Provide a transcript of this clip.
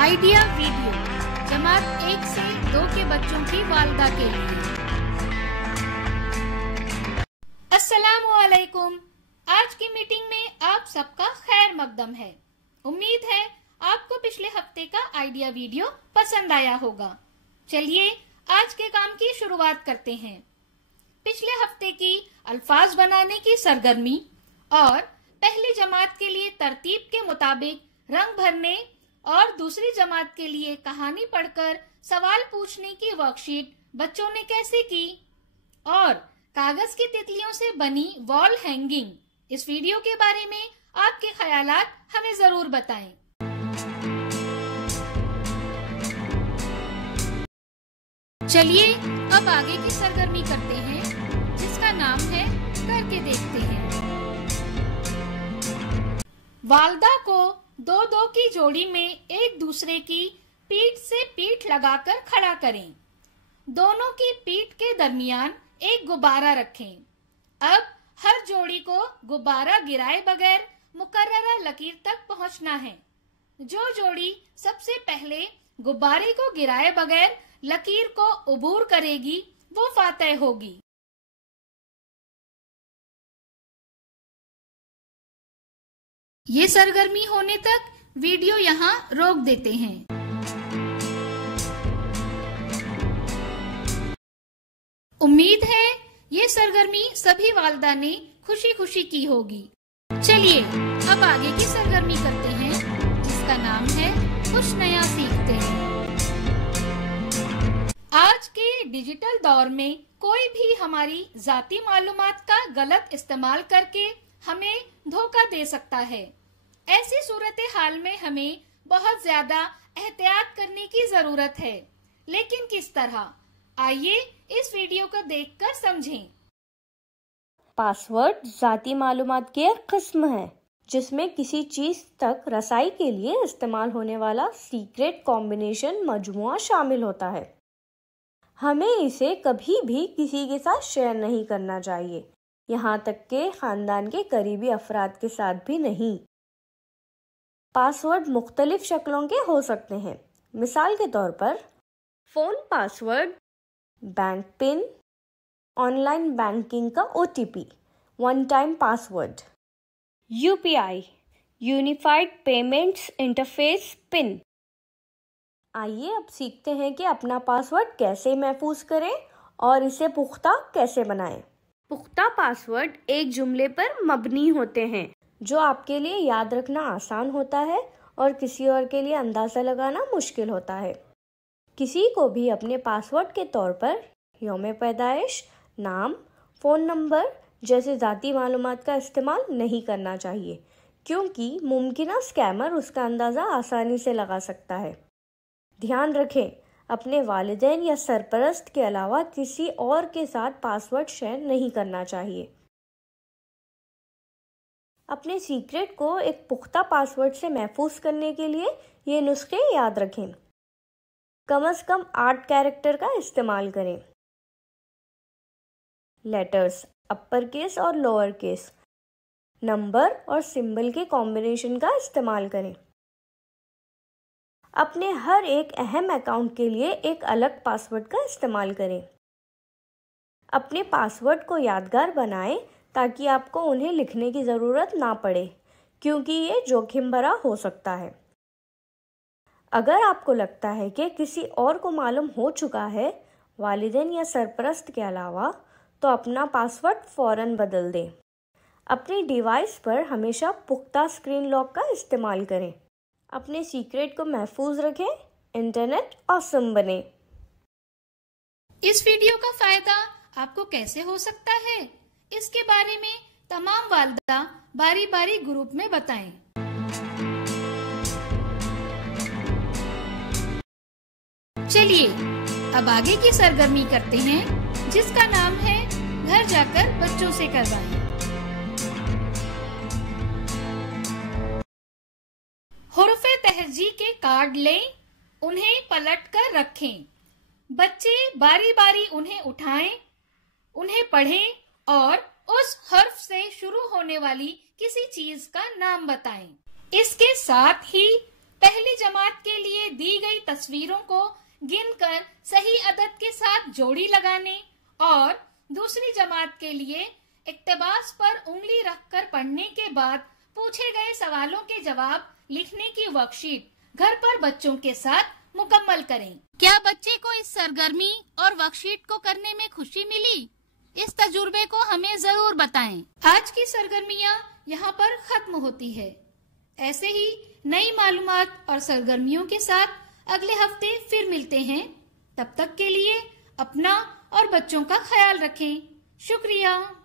Idea video जमात 1 से 2 के बच्चों की वालिदा के लिए। अस्सलामुअलैकुम। आज की मीटिंग में आप सबका खैर मकदम है। उम्मीद है आपको पिछले हफ्ते का आइडिया वीडियो पसंद आया होगा। चलिए आज के काम की शुरुआत करते हैं। पिछले हफ्ते की अल्फाज बनाने की सरगर्मी और पहली जमात के लिए तरतीब के मुताबिक रंग भरने और दूसरी जमात के लिए कहानी पढ़कर सवाल पूछने की वर्कशीट बच्चों ने कैसे की और कागज की तितलियों से बनी वॉल हैंगिंग, इस वीडियो के बारे में आपके ख्यालात हमें जरूर बताएं। चलिए अब आगे की सरगर्मी करते हैं जिसका नाम है करके देखते हैं। वालिदा को 2-2 की जोड़ी में एक दूसरे की पीठ से पीठ लगाकर खड़ा करें। दोनों की पीठ के दरमियान एक गुब्बारा रखें। अब हर जोड़ी को गुब्बारा गिराए बगैर मुकर्ररा लकीर तक पहुंचना है। जो जोड़ी सबसे पहले गुब्बारे को गिराए बगैर लकीर को उबूर करेगी वो फातेह होगी। ये सरगर्मी होने तक वीडियो यहाँ रोक देते हैं। उम्मीद है ये सरगर्मी सभी वालिदा ने खुशी खुशी की होगी। चलिए अब आगे की सरगर्मी करते हैं जिसका नाम है कुछ नया सीखते हैं। आज के डिजिटल दौर में कोई भी हमारी जाती मालूमात का गलत इस्तेमाल करके हमें धोखा दे सकता है। ऐसी सूरत हाल में हमें बहुत ज्यादा एहतियात करने की जरूरत है, लेकिन किस तरह? आइए इस वीडियो को देखकर समझें। पासवर्ड जाती मालूमात की एक किस्म है जिसमें किसी चीज तक रसाई के लिए इस्तेमाल होने वाला सीक्रेट कॉम्बिनेशन मजमुआ शामिल होता है। हमें इसे कभी भी किसी के साथ शेयर नहीं करना चाहिए, यहाँ तक के खानदान के करीबी अफराद के साथ भी नहीं। पासवर्ड मुख्तलिफ शक्लों के हो सकते हैं। मिसाल के तौर पर phone password, bank pin, online banking का OTP, one time password, UPI unified payments interface pin. आइए अब सीखते हैं कि अपना पासवर्ड कैसे महफूज करें और इसे पुख्ता कैसे बनाएं। पुख्ता पासवर्ड एक जुमले पर मबनी होते हैं जो आपके लिए याद रखना आसान होता है और किसी और के लिए अंदाज़ा लगाना मुश्किल होता है। किसी को भी अपने पासवर्ड के तौर पर यौम पैदाइश, नाम, फ़ोन नंबर जैसे ज़ाती मालूमात का इस्तेमाल नहीं करना चाहिए, क्योंकि मुमकिना स्कैमर उसका अंदाज़ा आसानी से लगा सकता है। ध्यान रखें, अपने वालिदैन या सरपरस्त के अलावा किसी और के साथ पासवर्ड शेयर नहीं करना चाहिए। अपने सीक्रेट को एक पुख्ता पासवर्ड से महफूज करने के लिए ये नुस्खे याद रखें। कम से कम 8 कैरेक्टर का इस्तेमाल करें। लेटर्स अपर केस और लोअर केस, नंबर और सिंबल के कॉम्बिनेशन का इस्तेमाल करें। अपने हर एक अहम अकाउंट के लिए एक अलग पासवर्ड का इस्तेमाल करें। अपने पासवर्ड को यादगार बनाएं ताकि आपको उन्हें लिखने की ज़रूरत ना पड़े, क्योंकि ये जोखिम भरा हो सकता है। अगर आपको लगता है कि किसी और को मालूम हो चुका है, वालिदैन या सरपरस्त के अलावा, तो अपना पासवर्ड फ़ौरन बदल दें। अपनी डिवाइस पर हमेशा पुख्ता स्क्रीन लॉक का इस्तेमाल करें। अपने सीक्रेट को महफूज रखें। इंटरनेट ऑसम बने। इस वीडियो का फायदा आपको कैसे हो सकता है, इसके बारे में तमाम वालिदा बारी बारी ग्रुप में बताएं। चलिए अब आगे की सरगर्मी करते हैं जिसका नाम है घर जाकर बच्चों से करवाएं। हुर्फ़े तहज़ी के कार्ड लें, उन्हें पलट कर रखें। बच्चे बारी बारी उन्हें उठाएं, उन्हें पढ़ें और उस हर्फ से शुरू होने वाली किसी चीज का नाम बताएं। इसके साथ ही पहली जमात के लिए दी गई तस्वीरों को गिनकर सही अदद के साथ जोड़ी लगाने और दूसरी जमात के लिए इक्तबास पर उंगली रखकर पढ़ने के बाद पूछे गए सवालों के जवाब लिखने की वर्कशीट घर पर बच्चों के साथ मुकम्मल करें। क्या बच्चे को इस सरगर्मी और वर्कशीट को करने में खुशी मिली? इस तजुर्बे को हमें जरूर बताएं। आज की सरगर्मियाँ यहाँ पर खत्म होती है। ऐसे ही नई मालूमात और सरगर्मियों के साथ अगले हफ्ते फिर मिलते हैं। तब तक के लिए अपना और बच्चों का ख्याल रखें। शुक्रिया।